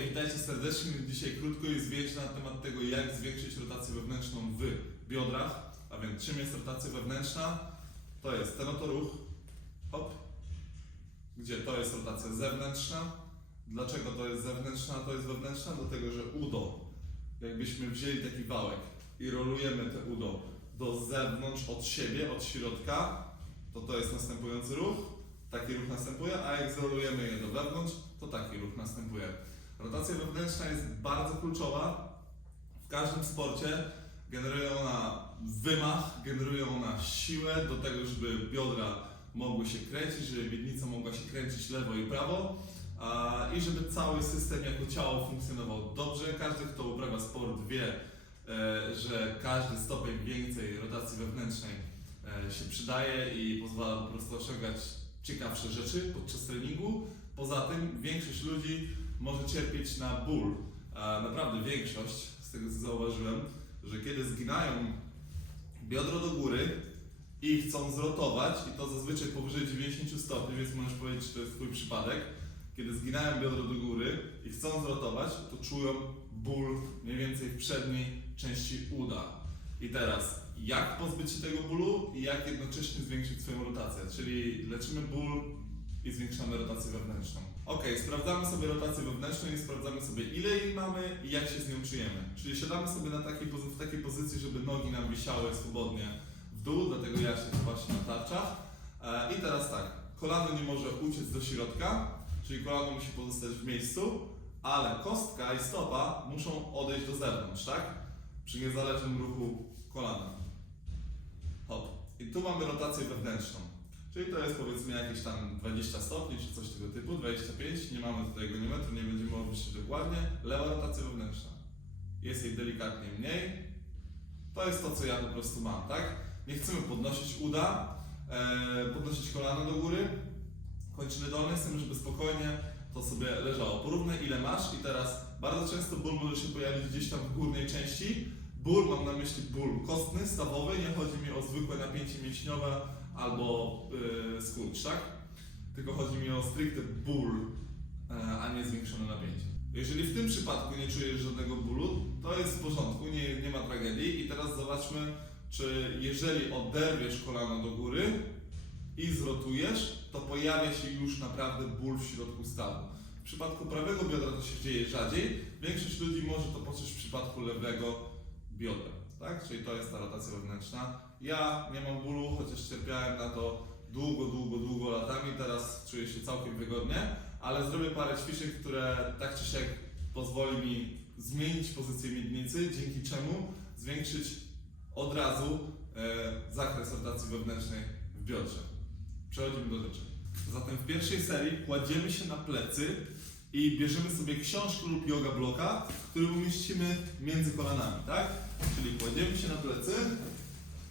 witajcie serdecznie. Dzisiaj krótko jest wieść na temat tego, jak zwiększyć rotację wewnętrzną w biodrach. A więc czym jest rotacja wewnętrzna? To jest ten oto ruch, hop, gdzie to jest rotacja zewnętrzna. Dlaczego to jest zewnętrzna, a to jest wewnętrzna? Dlatego, że udo, jakbyśmy wzięli taki wałek i rolujemy te udo do zewnątrz od siebie, od środka, to to jest następujący ruch. Taki ruch następuje, a jak zrolujemy je do wewnątrz, to taki ruch następuje. Rotacja wewnętrzna jest bardzo kluczowa w każdym sporcie. Generuje ona wymach, generuje ona siłę do tego, żeby biodra mogły się kręcić, żeby miednica mogła się kręcić lewo i prawo i żeby cały system jako ciało funkcjonował dobrze. Każdy, kto uprawia sport wie, e, że każdy stopień więcej rotacji wewnętrznej e, się przydaje i pozwala po prostu osiągać ciekawsze rzeczy podczas treningu. Poza tym większość ludzi może cierpieć na ból. A naprawdę większość, z tego co zauważyłem, że kiedy zginają biodro do góry i chcą zrotować, i to zazwyczaj powyżej 90 stopni, więc możesz powiedzieć, że to jest Twój przypadek, kiedy zginają biodro do góry i chcą zrotować, to czują ból mniej więcej w przedniej części uda. I teraz, jak pozbyć się tego bólu i jak jednocześnie zwiększyć swoją rotację? Czyli leczymy ból i zwiększamy rotację wewnętrzną. Ok, sprawdzamy sobie rotację wewnętrzną i sprawdzamy sobie ile jej mamy i jak się z nią czujemy. Czyli siadamy sobie na takiej, w takiej pozycji, żeby nogi nam wisiały swobodnie w dół, dlatego ja się właśnie na tarczach. E, I teraz tak, kolano nie może uciec do środka, czyli kolano musi pozostać w miejscu, ale kostka i stopa muszą odejść do zewnątrz, tak? Przy niezależnym ruchu kolana. Hop. I tu mamy rotację wewnętrzną. Czyli to jest powiedzmy jakieś tam 20 stopni czy coś tego typu, 25, nie mamy tutaj goniometru, nie będziemy obliczyć dokładnie. Lewa rotacja wewnętrzna. Jest jej delikatnie mniej. To jest to, co ja po prostu mam, tak? Nie chcemy podnosić uda, e, podnosić kolana do góry, kończyny dolne, chcemy, żeby spokojnie to sobie leżało. Porównaj ile masz i teraz bardzo często ból może się pojawić gdzieś tam w górnej części. Ból, mam na myśli ból kostny, stawowy, nie chodzi mi o zwykłe napięcie mięśniowe albo yy, skurcz, tak? Tylko chodzi mi o stricte ból, e, a nie zwiększone napięcie. Jeżeli w tym przypadku nie czujesz żadnego bólu, to jest w porządku, nie, nie ma tragedii. I teraz zobaczmy, czy jeżeli oderwiesz kolano do góry i zrotujesz, to pojawia się już naprawdę ból w środku stawu. W przypadku prawego biodra to się dzieje rzadziej. Większość ludzi może to poczuć w przypadku lewego biodra, tak? Czyli to jest ta rotacja wewnętrzna. Ja nie mam bólu, chociaż cierpiałem na to długo, długo, długo latami. Teraz czuję się całkiem wygodnie, ale zrobię parę ćwiczeń, które tak czy siak pozwoli mi zmienić pozycję miednicy, dzięki czemu zwiększyć od razu e, zakres rotacji wewnętrznej w biodrze. Przechodzimy do rzeczy. Zatem w pierwszej serii kładziemy się na plecy i bierzemy sobie książkę lub yoga bloka, który umieścimy między kolanami, tak? Czyli kładziemy się na plecy,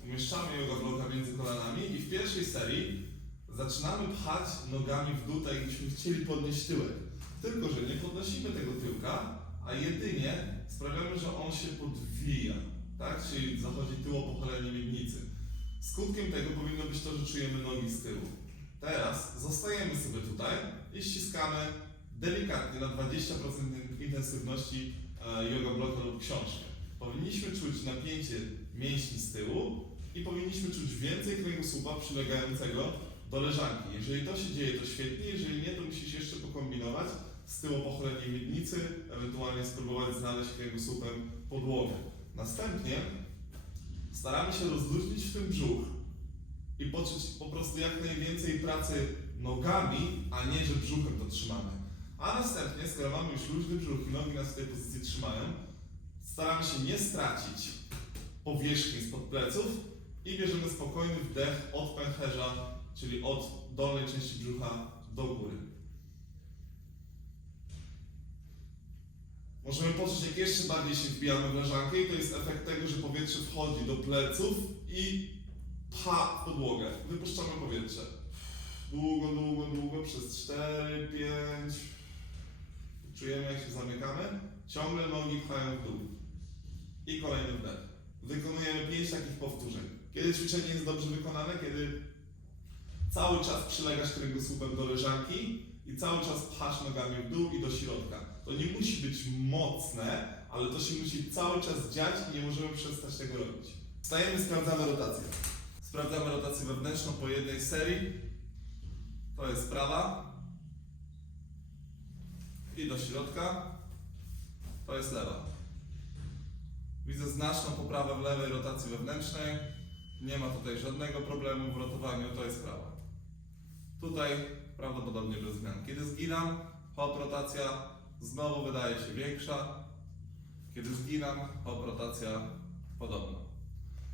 umieszczamy yoga bloka między kolanami i w pierwszej serii zaczynamy pchać nogami w dół, tak jakbyśmy chcieli podnieść tyłek. Tylko, że nie podnosimy tego tyłka, a jedynie sprawiamy, że on się podwija, tak? Czyli zachodzi tyłopochylenie miednicy. Skutkiem tego powinno być to, że czujemy nogi z tyłu. Teraz zostajemy sobie tutaj i ściskamy delikatnie na 20% intensywności e, yoga bloka lub książkę. Powinniśmy czuć napięcie mięśni z tyłu i powinniśmy czuć więcej kręgosłupa przylegającego do leżanki. Jeżeli to się dzieje, to świetnie, jeżeli nie, to musisz jeszcze pokombinować z tyłopochyleniem miednicy, ewentualnie spróbować znaleźć kręgosłupem podłogę. Następnie staramy się rozluźnić w tym brzuch i poczuć po prostu jak najwięcej pracy nogami, a nie, że brzuchem to trzymamy. A następnie, skoro mamy już luźny brzuch i nogi nas w tej pozycji trzymają, staramy się nie stracić powierzchni spod pleców i bierzemy spokojny wdech od pęcherza, czyli od dolnej części brzucha do góry. Możemy poczuć, jak jeszcze bardziej się wbijamy w leżankę i to jest efekt tego, że powietrze wchodzi do pleców i pcha podłogę. Wypuszczamy powietrze. Długo, długo, długo, przez 4, 5. Czujemy, jak się zamykamy. Ciągle nogi pchają w dół. I kolejny wdech. Wykonujemy 5 takich powtórzeń. Kiedy ćwiczenie jest dobrze wykonane, kiedy cały czas przylegasz kręgosłupem do leżanki i cały czas pchasz nogami w dół i do środka. to nie musi być mocne, ale to się musi cały czas dziać i nie możemy przestać tego robić. Stajemy, sprawdzamy rotację. Sprawdzamy rotację wewnętrzną po jednej serii. To jest prawa. I do środka. To jest lewa. Widzę znaczną poprawę w lewej rotacji wewnętrznej. Nie ma tutaj żadnego problemu w rotowaniu, to jest prawa. Tutaj prawdopodobnie bez zmian. Kiedy zginam, hop rotacja znowu wydaje się większa. Kiedy zginam, hop rotacja podobna.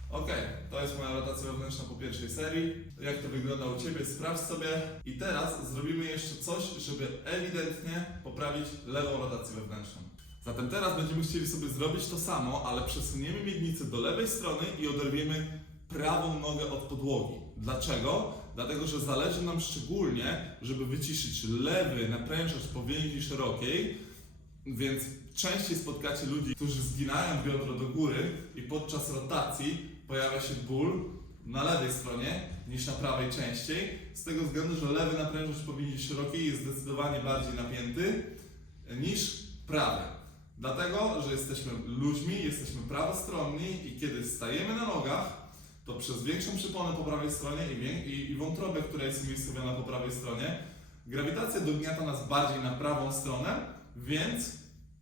Ok, to jest moja rotacja wewnętrzna po pierwszej serii. Jak to wygląda u Ciebie, sprawdź sobie. I teraz zrobimy jeszcze coś, żeby ewidentnie poprawić lewą rotację wewnętrzną. Zatem teraz będziemy chcieli sobie zrobić to samo, ale przesuniemy miednicę do lewej strony i oderwiemy prawą nogę od podłogi. Dlaczego? Dlatego, że zależy nam szczególnie, żeby wyciszyć lewy naprężacz powięzi szerokiej, więc częściej spotkacie ludzi, którzy zginają biodro do góry i podczas rotacji pojawia się ból na lewej stronie niż na prawej częściej, z tego względu, że lewy naprężacz powięzi szerokiej jest zdecydowanie bardziej napięty niż prawy. Dlatego, że jesteśmy ludźmi, jesteśmy prawostronni i kiedy stajemy na nogach, to przez większą przyponę po prawej stronie i, i, i wątrobę, która jest umiejscowiona po prawej stronie, grawitacja dogniata nas bardziej na prawą stronę, więc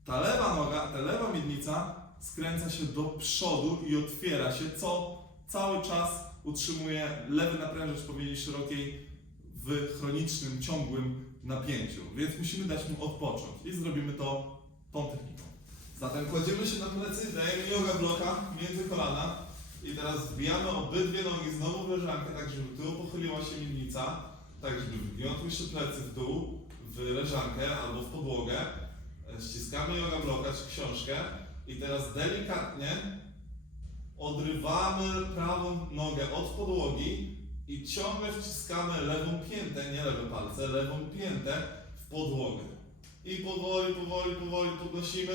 ta lewa noga, ta lewa miednica skręca się do przodu i otwiera się, co cały czas utrzymuje lewy naprężacz powięzi szerokiej w chronicznym, ciągłym napięciu. Więc musimy dać mu odpocząć i zrobimy to tą techniką. Zatem kładziemy się na plecy, dajemy yoga bloka między kolana i teraz wbijamy obydwie nogi znowu w leżankę, tak żeby tyłu pochyliła się miednica, tak żeby wgiątły się plecy w dół, w leżankę albo w podłogę. E, Ściskamy yoga bloka czy książkę i teraz delikatnie odrywamy prawą nogę od podłogi i ciągle wciskamy lewą piętę, nie lewe palce, lewą piętę w podłogę. I powoli, powoli, powoli podnosimy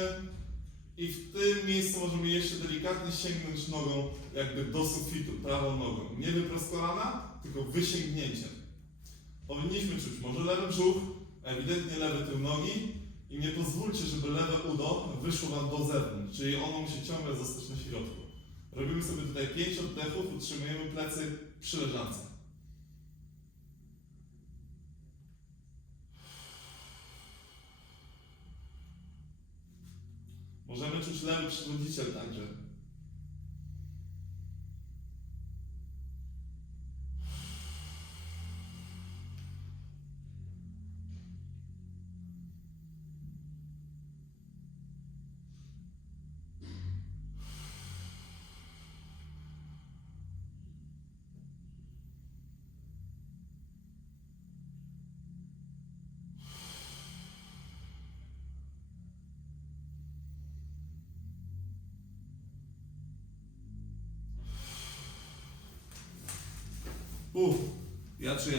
i w tym miejscu możemy jeszcze delikatnie sięgnąć nogą jakby do sufitu, prawą nogą. Nie wyprost kolana, tylko wysięgnięciem. Powinniśmy czuć może lewy brzuch, ewidentnie lewy tył nogi i nie pozwólcie, żeby lewe udo wyszło Wam do zewnątrz, czyli ono musi ciągle zostać na środku. Robimy sobie tutaj 5 oddechów, utrzymujemy plecy przy leżance. Możemy czuć lewy przywodziciel także. Uff, ja czuję.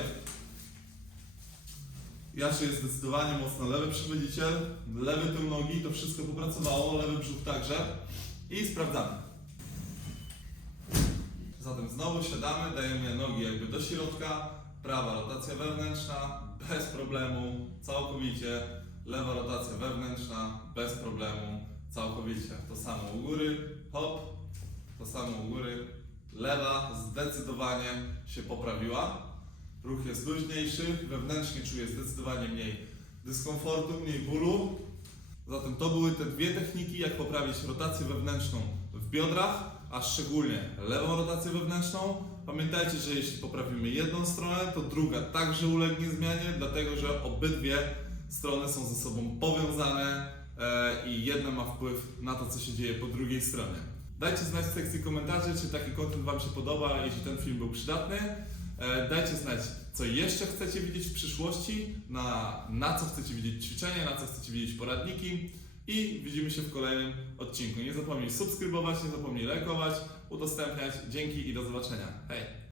Ja czuję zdecydowanie mocno lewy przywodziciel, lewy tył nogi, to wszystko popracowało, lewy brzuch także. I sprawdzamy. Zatem znowu siadamy, dajemy nogi jakby do środka, prawa rotacja wewnętrzna, bez problemu, całkowicie, lewa rotacja wewnętrzna, bez problemu, całkowicie. To samo u góry, hop, to samo u góry, lewa zdecydowanie się poprawiła. Ruch jest luźniejszy, wewnętrznie czuję zdecydowanie mniej dyskomfortu, mniej bólu. Zatem to były te dwie techniki, jak poprawić rotację wewnętrzną w biodrach, a szczególnie lewą rotację wewnętrzną. Pamiętajcie, że jeśli poprawimy jedną stronę, to druga także ulegnie zmianie, dlatego że obydwie strony są ze sobą powiązane e, i jedna ma wpływ na to, co się dzieje po drugiej stronie. Dajcie znać w sekcji komentarzy, czy taki content Wam się podoba, jeśli ten film był przydatny. E, Dajcie znać, co jeszcze chcecie widzieć w przyszłości, na, na co chcecie widzieć ćwiczenia, na co chcecie widzieć poradniki i widzimy się w kolejnym odcinku. Nie zapomnij subskrybować, nie zapomnij lajkować, udostępniać. Dzięki i do zobaczenia. Hej!